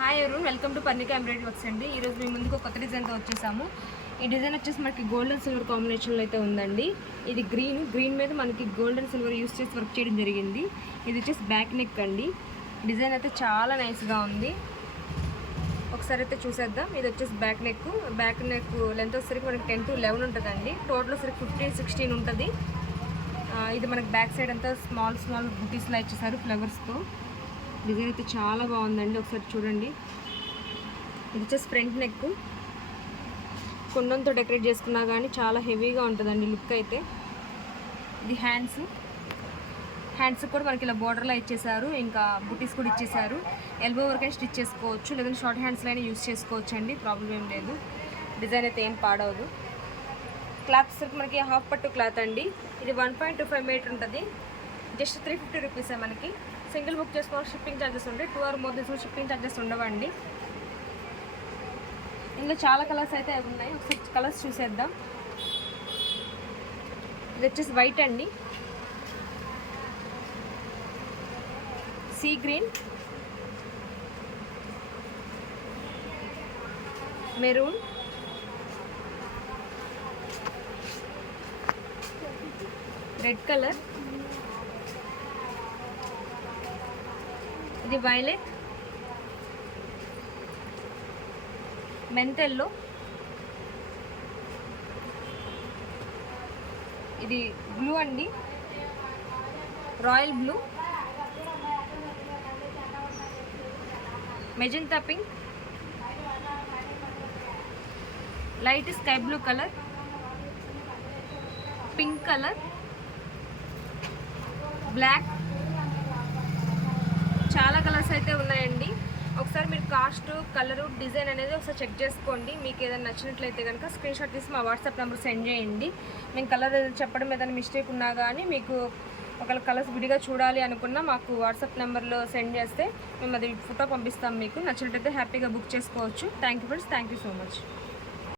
Hi ఎవరు welcome to Parnika embroidery works అండి. ఈరోజు మీ ముందుకు కొత్త డిజైన్తో వచ్చేసాము. ఈ డిజైన్ వచ్చేసి మనకి గోల్డెన్ సిల్వర్ కాంబినేషన్లో అయితే ఉందండి. ఇది గ్రీన్ మీద మనకి గోల్డెన్ సిల్వర్ యూస్ చేసి వర్క్ చేయడం జరిగింది. ఇది వచ్చేసి బ్యాక్ నెక్ అండి. డిజైన్ అయితే చాలా నైస్గా ఉంది. ఒకసారి అయితే చూసేద్దాం. ఇది వచ్చేసి బ్యాక్ నెక్ లెంత్ వచ్చేసరికి మనకి 10 to 11 ఉంటుందండి. టోటల్ వచ్చేసరికి 15-16 ఉంటుంది. ఇది మనకి బ్యాక్ సైడ్ అంతా స్మాల్ బుటీస్లా ఇచ్చేసారు ఫ్లవర్స్తో. డిజైన్ అయితే చాలా బాగుందండి. ఒకసారి చూడండి. ఇది వచ్చేసి ఫ్రంట్ నెక్ కుండంతో డెకరేట్ చేసుకున్నా కానీ చాలా హెవీగా ఉంటుందండి లుక్ అయితే. ఇది హ్యాండ్స్ కూడా మనకి ఇలా బోర్డర్లో ఇచ్చేసారు. ఇంకా బుటీస్ కూడా ఇచ్చేసారు. ఎల్బో వరకు అయినా స్టిచ్ చేసుకోవచ్చు, లేదంటే షార్ట్ హ్యాండ్స్లో అయినా యూస్ చేసుకోవచ్చు అండి. ప్రాబ్లం ఏం లేదు. డిజైన్ అయితే ఏం పాడవదు. క్లాత్ సరికి మనకి హాఫ్ పట్టు క్లాత్ అండి. ఇది 1.25 మీటర్ ఉంటుంది. జస్ట్ 350 రూపీసే. మనకి సింగిల్ బుక్ చేసుకోవాలి, షిప్పింగ్ ఛార్జెస్ ఉంటాయి. 2 or more తీసుకుని షిప్పింగ్ ఛార్జెస్ ఉండవండి. ఇంకా చాలా కలర్స్ అయితే ఉన్నాయి. ఒకసారి కలర్స్ చూసేద్దాం. ఇది వచ్చేసి వైట్ అండి, sea green, maroon, red colour, ఇది వైలెట్, మెంతెల్లో, ఇది బ్లూ అండి, royal blue, magenta pink, light sky blue colour, pink colour, black. చాలా కలర్స్ అయితే ఉన్నాయండి. ఒకసారి మీరు కాస్ట్, కలరు, డిజైన్ అనేది ఒకసారి చెక్ చేసుకోండి. మీకు ఏదైనా నచ్చినట్లయితే కనుక స్క్రీన్ షాట్ తీసి మా వాట్సాప్ నెంబర్ సెండ్ చేయండి. మేము కలర్ చెప్పడం ఏదైనా మిస్టేక్ ఉన్నా కానీ మీకు ఒకవేళ కలర్స్ విడిగా చూడాలి అనుకున్నా మాకు వాట్సాప్ నెంబర్లో సెండ్ చేస్తే మేము అది ఫోటో పంపిస్తాం. మీకు నచ్చినట్లయితే హ్యాపీగా బుక్ చేసుకోవచ్చు. Thank you friends, thank you so much.